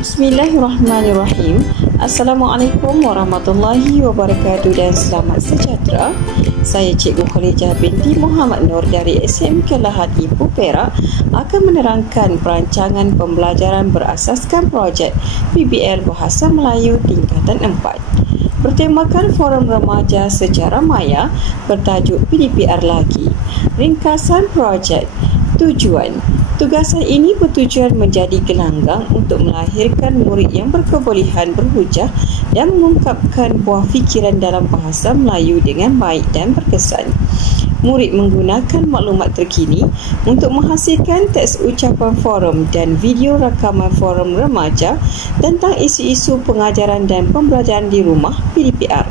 Bismillahirrahmanirrahim. Assalamualaikum warahmatullahi wabarakatuh dan selamat sejahtera. Saya Cikgu Khalijah binti Muhammad Nur dari SMK Lahad Ibu Perak akan menerangkan perancangan pembelajaran berasaskan projek PBL Bahasa Melayu tingkatan 4. Bertemakan Forum Remaja secara maya bertajuk PDPR Lagi. Ringkasan projek. Tujuan. Tugasan ini bertujuan menjadi gelanggang untuk melahirkan murid yang berkebolehan berhujah dan mengungkapkan buah fikiran dalam bahasa Melayu dengan baik dan berkesan. Murid menggunakan maklumat terkini untuk menghasilkan teks ucapan forum dan video rakaman forum remaja tentang isu-isu pengajaran dan pembelajaran di rumah PDPR.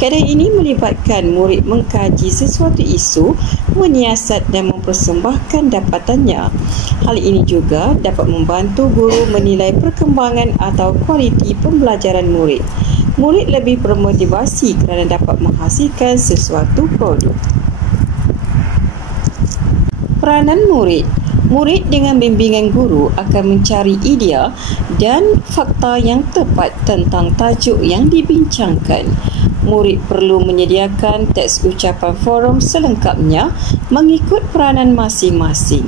Keadaan ini melibatkan murid mengkaji sesuatu isu, menyiasat dan mempersembahkan dapatannya. Hal ini juga dapat membantu guru menilai perkembangan atau kualiti pembelajaran murid. Murid lebih bermotivasi kerana dapat menghasilkan sesuatu produk. Peranan murid. Murid dengan bimbingan guru akan mencari idea dan fakta yang tepat tentang tajuk yang dibincangkan. Murid perlu menyediakan teks ucapan forum selengkapnya mengikut peranan masing-masing.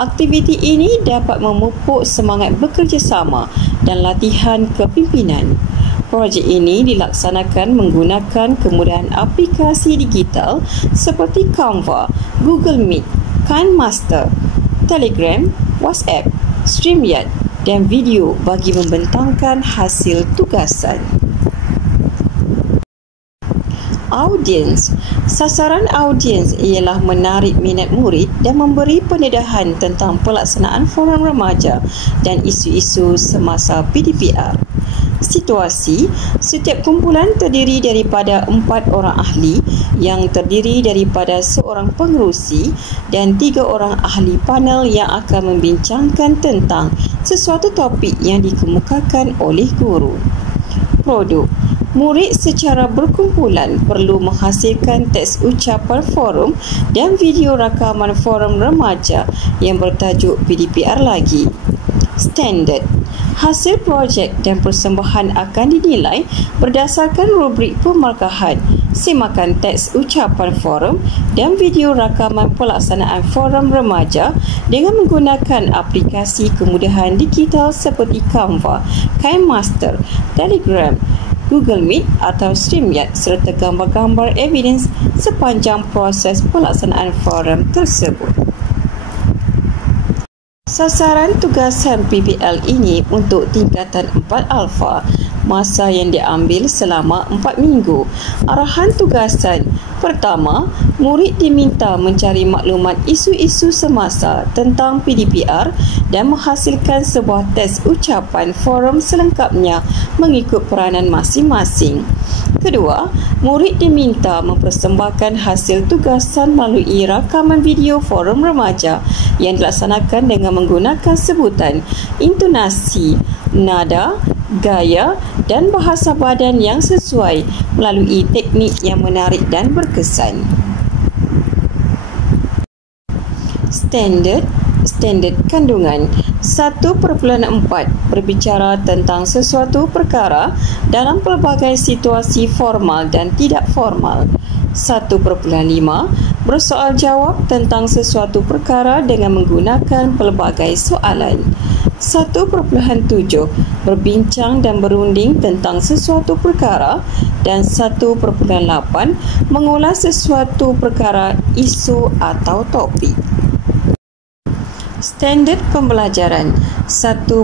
Aktiviti ini dapat memupuk semangat bekerjasama dan latihan kepimpinan. Projek ini dilaksanakan menggunakan kemudahan aplikasi digital seperti Canva, Google Meet, KineMaster, Telegram, WhatsApp, StreamYard dan video bagi membentangkan hasil tugasan. Audiens. Sasaran audiens ialah menarik minat murid dan memberi pendedahan tentang pelaksanaan forum remaja dan isu-isu semasa PDPR. Situasi. Setiap kumpulan terdiri daripada 4 orang ahli yang terdiri daripada seorang pengerusi dan 3 orang ahli panel yang akan membincangkan tentang sesuatu topik yang dikemukakan oleh guru. Produk. Murid secara berkumpulan perlu menghasilkan teks ucapan forum dan video rakaman forum remaja yang bertajuk PDPR Lagi. Standard. Hasil projek dan persembahan akan dinilai berdasarkan rubrik pemarkahan, semakan teks ucapan forum dan video rakaman pelaksanaan forum remaja dengan menggunakan aplikasi kemudahan digital seperti Canva, KineMaster, Telegram, Google Meet atau StreamYard serta gambar-gambar evidence sepanjang proses pelaksanaan forum tersebut. Sasaran tugasan PBL ini untuk tingkatan 4 alfa. Masa yang diambil selama 4 minggu. Arahan tugasan. Pertama, murid diminta mencari maklumat isu-isu semasa tentang PDPR dan menghasilkan sebuah teks ucapan forum selengkapnya mengikut peranan masing-masing. Kedua, murid diminta mempersembahkan hasil tugasan melalui rakaman video forum remaja yang dilaksanakan dengan menggunakan sebutan, intonasi, nada, gaya dan bahasa badan yang sesuai melalui teknik yang menarik dan berkesan. Standard kandungan 1.4 berbicara tentang sesuatu perkara dalam pelbagai situasi formal dan tidak formal. 1.5 bersoal jawab tentang sesuatu perkara dengan menggunakan pelbagai soalan. 1.7 berbincang dan berunding tentang sesuatu perkara dan 1.8 mengulas sesuatu perkara, isu atau topik. Standard pembelajaran 1.4.2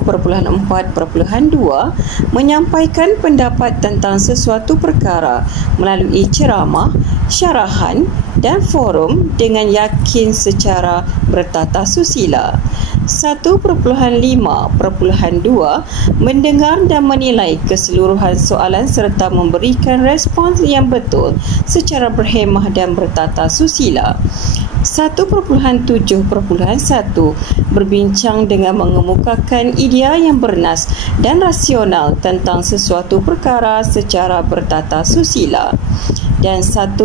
menyampaikan pendapat tentang sesuatu perkara melalui ceramah, syarahan dan forum dengan yakin secara bertata susila. 1.5.2 mendengar dan menilai keseluruhan soalan serta memberikan respons yang betul secara berhemah dan bertata susila. 1.7.1 berbincang dengan mengemukakan idea yang bernas dan rasional tentang sesuatu perkara secara bertata susila. dan 1.8.1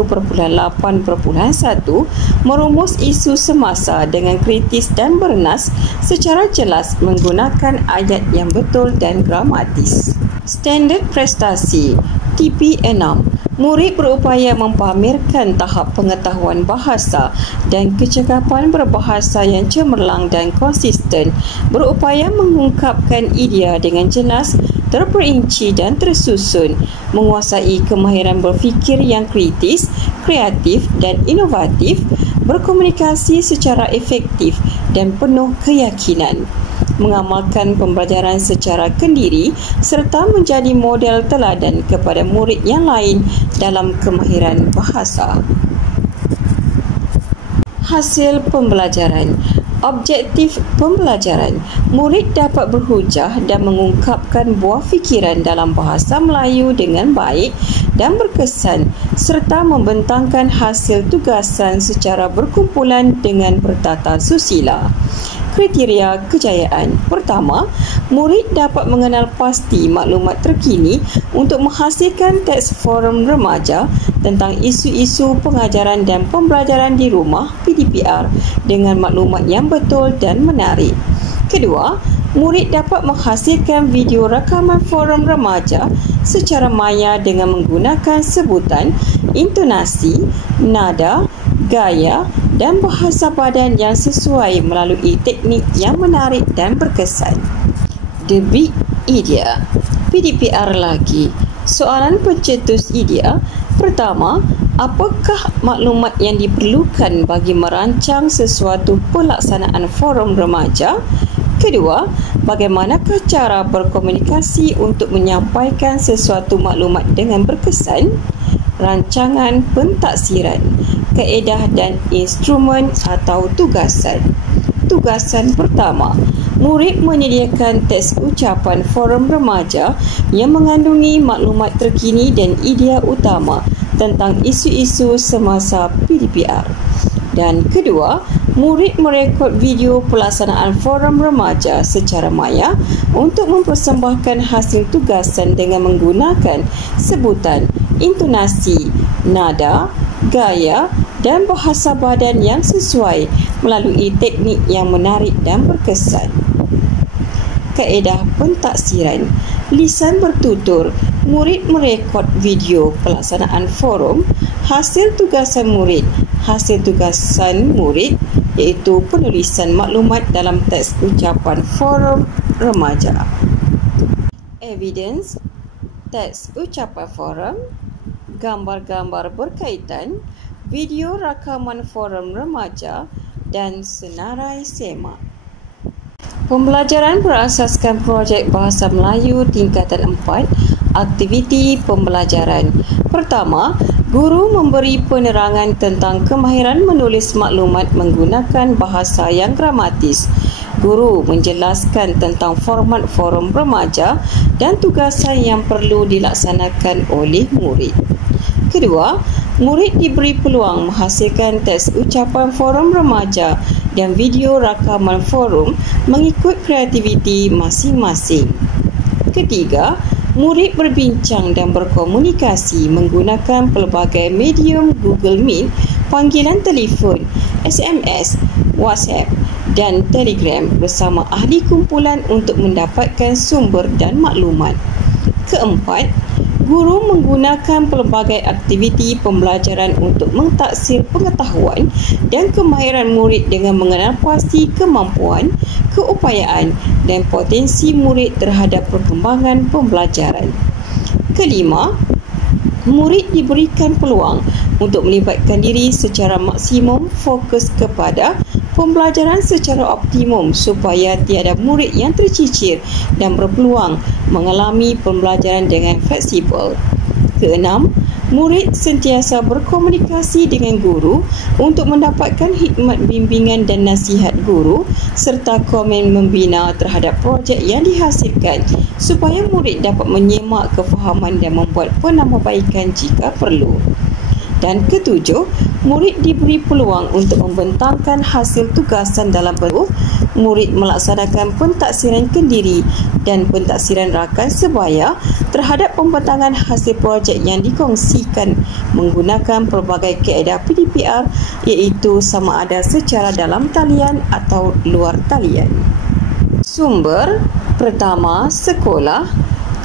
merumus isu semasa dengan kritis dan bernas secara jelas menggunakan ayat yang betul dan gramatis. Standard prestasi TP6. Murid berupaya mempamerkan tahap pengetahuan bahasa dan kecakapan berbahasa yang cemerlang dan konsisten, berupaya mengungkapkan idea dengan jelas, terperinci dan tersusun, menguasai kemahiran berfikir yang kritis, kreatif dan inovatif, berkomunikasi secara efektif dan penuh keyakinan, mengamalkan pembelajaran secara kendiri serta menjadi model teladan kepada murid yang lain dalam kemahiran bahasa. Hasil pembelajaran. Objektif pembelajaran. Murid dapat berhujah dan mengungkapkan buah fikiran dalam bahasa Melayu dengan baik dan berkesan serta membentangkan hasil tugasan secara berkumpulan dengan bertata susila. Kriteria kejayaan. Pertama, murid dapat mengenal pasti maklumat terkini untuk menghasilkan teks forum remaja tentang isu-isu pengajaran dan pembelajaran di rumah PDPR dengan maklumat yang betul dan menarik. Kedua, murid dapat menghasilkan video rakaman forum remaja secara maya dengan menggunakan sebutan, intonasi, nada, gaya dan bahasa badan yang sesuai melalui teknik yang menarik dan berkesan. The Big Idea. PDPR lagi. Soalan pencetus idea. Pertama, apakah maklumat yang diperlukan bagi merancang sesuatu pelaksanaan forum remaja? Kedua, bagaimanakah cara berkomunikasi untuk menyampaikan sesuatu maklumat dengan berkesan? Rancangan pentaksiran, kaedah dan instrumen atau tugasan. Tugasan pertama, murid menyediakan teks ucapan forum remaja yang mengandungi maklumat terkini dan idea utama tentang isu-isu semasa PDPR. Dan kedua, murid merekod video pelaksanaan forum remaja secara maya untuk mempersembahkan hasil tugasan dengan menggunakan sebutan, intonasi, nada, gaya dan bahasa badan yang sesuai melalui teknik yang menarik dan berkesan. Kaedah pentaksiran. Lisan bertutur. Murid merekod video pelaksanaan forum, hasil tugasan murid. Hasil tugasan murid iaitu penulisan maklumat dalam teks ucapan forum remaja. Evidence. Teks ucapan forum, gambar-gambar berkaitan, video rakaman forum remaja dan senarai semak. Pembelajaran berasaskan projek Bahasa Melayu tingkatan 4, aktiviti pembelajaran. Pertama, guru memberi penerangan tentang kemahiran menulis maklumat menggunakan bahasa yang gramatis. Guru menjelaskan tentang format forum remaja dan tugasan yang perlu dilaksanakan oleh murid. Kedua, murid diberi peluang menghasilkan teks ucapan forum remaja dan video rakaman forum mengikut kreativiti masing-masing. Ketiga, murid berbincang dan berkomunikasi menggunakan pelbagai medium Google Meet, panggilan telefon, SMS, WhatsApp dan Telegram bersama ahli kumpulan untuk mendapatkan sumber dan maklumat. Keempat, guru menggunakan pelbagai aktiviti pembelajaran untuk mentaksir pengetahuan dan kemahiran murid dengan mengenal pasti kemampuan, keupayaan dan potensi murid terhadap perkembangan pembelajaran. Kelima, murid diberikan peluang untuk melibatkan diri secara maksimum, fokus kepada pembelajaran secara optimum supaya tiada murid yang tercicir dan berpeluang mengalami pembelajaran dengan fleksibel. Keenam, murid sentiasa berkomunikasi dengan guru untuk mendapatkan hikmat bimbingan dan nasihat guru serta komen membina terhadap projek yang dihasilkan supaya murid dapat menyemak kefahaman dan membuat penambahbaikan jika perlu. Dan ketujuh, murid diberi peluang untuk membentangkan hasil tugasan dalam bentuk murid melaksanakan pentaksiran kendiri dan pentaksiran rakan sebaya terhadap pembentangan hasil projek yang dikongsikan menggunakan pelbagai kaedah PDPR, iaitu sama ada secara dalam talian atau luar talian. Sumber pertama, sekolah;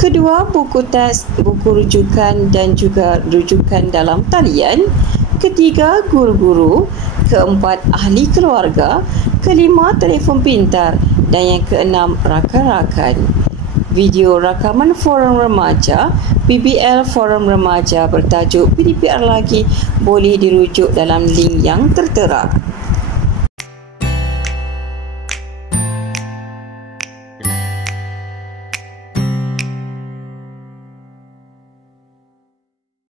kedua, buku teks, buku rujukan dan juga rujukan dalam talian; ketiga, guru-guru; keempat, ahli keluarga; kelima, telefon pintar; dan yang keenam, rakan-rakan. Video rakaman forum remaja PBL Forum Remaja bertajuk PDPR Lagi boleh dirujuk dalam link yang tertera.